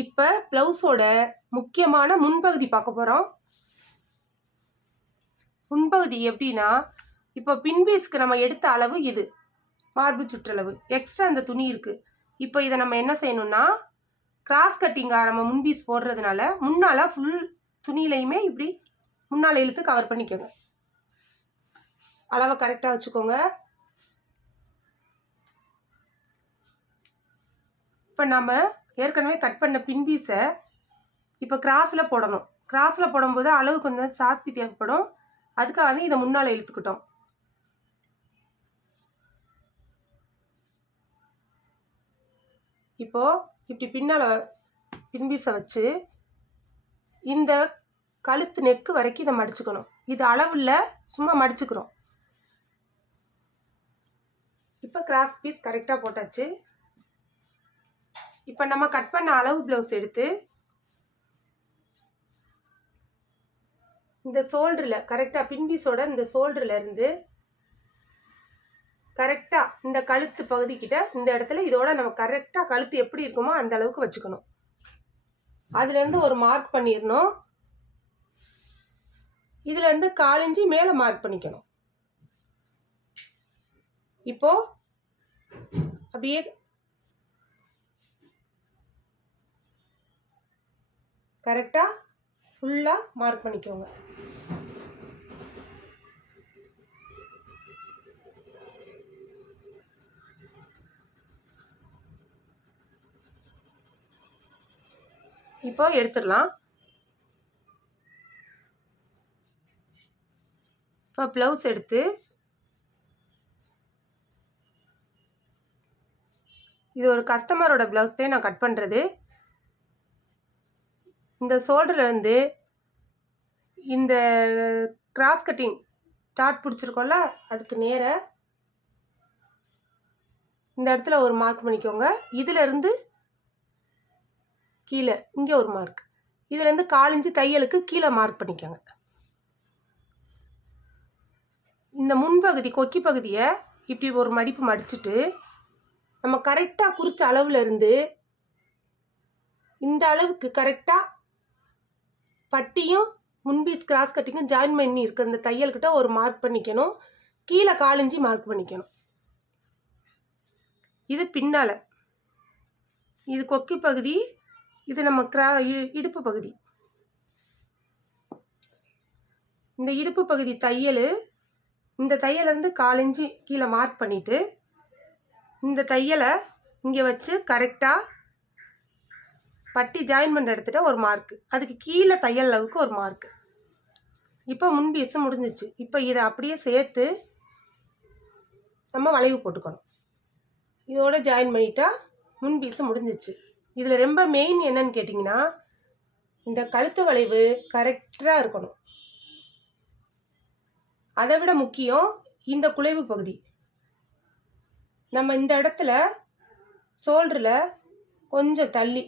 இப்போ ப்ளவுஸோட முக்கியமான முன்பகுதி பார்க்க போகிறோம். முன்பகுதி எப்படின்னா, இப்போ பின்பீஸ்க்கு நம்ம எடுத்த அளவு இது மார்பு சுற்றளவு, எக்ஸ்ட்ரா அந்த துணி இருக்குது. இப்போ இதை நம்ம என்ன செய்யணும்னா, கிராஸ் கட்டிங்காக நம்ம முன்பீஸ் போடுறதுனால முன்னால் ஃபுல் துணியிலையுமே இப்படி முன்னால் இழுத்து கவர் பண்ணிக்கோங்க. அளவை கரெக்டாக வச்சுக்கோங்க. இப்போ நம்ம ஏற்கனவே கட் பண்ண பின்பீஸை இப்போ கிராஸில் போடணும். கிராஸில் போடும்போது அளவு கொஞ்சம் ஜாஸ்தி தேவைப்படும். அதுக்காக வந்து இதை முன்னால் இழுத்துக்கிட்டோம். இப்போது இப்படி பின்னால் பின்பீஸை வச்சு இந்த கழுத்து நெக்கு வரைக்கும் இதை மடிச்சுக்கணும். இது அளவில் சும்மா மடிச்சுக்கிறோம். இப்போ கிராஸ் பீஸ் கரெக்டாக போட்டாச்சு. இப்போ நம்ம கட் பண்ண அளவு ப்ளவுஸ் எடுத்து இந்த ஷோல்டரில் கரெக்டாக பின்பீஸோட இந்த ஷோல்டரில் இருந்து கரெக்டாக இந்த கழுத்து பகுதிக்கிட்ட இந்த இடத்துல இதோட நம்ம கரெக்டாக கழுத்து எப்படி இருக்குமோ அந்த அளவுக்கு வச்சுக்கணும். அதுலேருந்து ஒரு மார்க் பண்ணிடணும். இதுலேருந்து 1/4 இன்ச்சு மேலே மார்க் பண்ணிக்கணும். இப்போது அப்படியே கரெக்டாக ஃபுல்லாக மார்க் பண்ணிக்கோங்க. இப்போ எடுத்துடலாம். இப்போ ப்ளவுஸ் எடுத்து இது ஒரு கஸ்டமரோட ப்ளவுஸ் தான் நான் கட் பண்ணுறது. இந்த ஷோல்டர்லேருந்து இந்த கிராஸ் கட்டிங் டாட் பிடிச்சிருக்கோம்ல, அதுக்கு நேராக இந்த இடத்துல ஒரு மார்க் பண்ணிக்கோங்க. இதிலேருந்து கீழே இங்கே ஒரு மார்க், இதுலேருந்து 1/4 இன்ச்சு தையலுக்கு கீழே மார்க் பண்ணிக்கோங்க. இந்த முன்பகுதி கொக்கி பகுதியை இப்படி ஒரு மடிப்பு மடிச்சுட்டு நம்ம கரெக்டாக குறிச்ச அளவில் இருந்து இந்த அளவுக்கு கரெக்டாக பட்டியும் முன்பீஸ் கிராஸ் கட்டிங்கும் ஜாயின் பண்ணி இருக்க இந்த தையல்கிட்ட ஒரு மார்க் பண்ணிக்கணும். கீழே 1/4 இன்ச்சு மார்க் பண்ணிக்கணும். இது பின்னால், இது கொக்கி பகுதி, இது நம்ம இடுப்பு பகுதி. இந்த இடுப்பு பகுதி தையல், இந்த தையலேருந்து 1/4 இன்ச்சு கீழே மார்க் பண்ணிவிட்டு இந்த தையலை இங்கே வச்சு கரெக்டாக பட்டி ஜாயின் பண்ணுற இடத்துல ஒரு மார்க்கு, அதுக்கு கீழே தையல் அளவுக்கு ஒரு மார்க்கு. இப்போ முன்பீஸு முடிஞ்சிச்சு. இப்போ இதை அப்படியே சேர்த்து நம்ம வளைவு போட்டுக்கணும். இதோட ஜாயின் பண்ணிட்டா முன்பீஸு முடிஞ்சிச்சு. இதில் ரொம்ப மெயின் என்னன்னு கேட்டிங்கன்னா, இந்த கழுத்து வளைவு கரெக்டாக இருக்கணும். அதை விட முக்கியம் இந்த குலைவு பகுதி. நம்ம இந்த இடத்துல ஷோல்டரில் கொஞ்சம் தள்ளி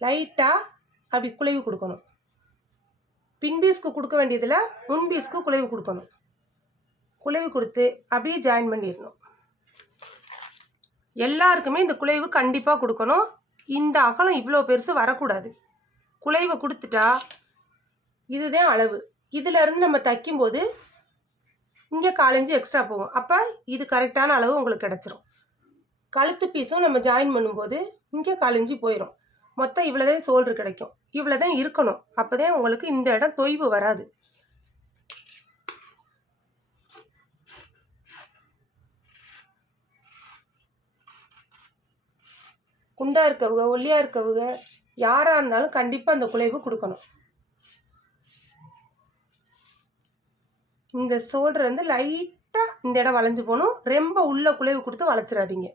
லைட்டாக அப்படி குலைவு கொடுக்கணும். பின்பீஸ்க்கு கொடுக்க வேண்டியதில் முன்பீஸ்க்கு குலைவு கொடுக்கணும். குலைவு கொடுத்து அப்படியே ஜாயின் பண்ணிடணும். எல்லாருக்குமே இந்த குலைவு கண்டிப்பாக கொடுக்கணும். இந்த அகலம் இவ்வளோ பெருசு வரக்கூடாது. குலைவை கொடுத்துட்டா இதுதான் அளவு. இதிலேருந்து நம்ம தைக்கும்போது இங்கே 1/4 இன்ச்சு எக்ஸ்ட்ரா போகும். அப்போ இது கரெக்டான அளவு உங்களுக்கு கிடச்சிரும். கழுத்து பீஸும் நம்ம ஜாயின் பண்ணும்போது இங்கே 1/4 இன்ச்சு போயிடும். மொத்தம் இவ்வளோதான் ஷோல்டர் கிடைக்கும். இவ்வளோதான் இருக்கணும். அப்போ தான் உங்களுக்கு இந்த இடம் தொய்வு வராது. குண்டாக இருக்கவங்க, ஒல்லியாக இருக்கவங்க, யாராக இருந்தாலும் கண்டிப்பாக அந்த குலைவு கொடுக்கணும். இந்த ஷோல்டர் வந்து லைட்டாக இந்த இடம் வளைஞ்சு போகணும். ரொம்ப உள்ள குலைவு கொடுத்து வளைச்சிடாதீங்க.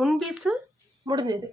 முன்பீஸு முடிஞ்சது.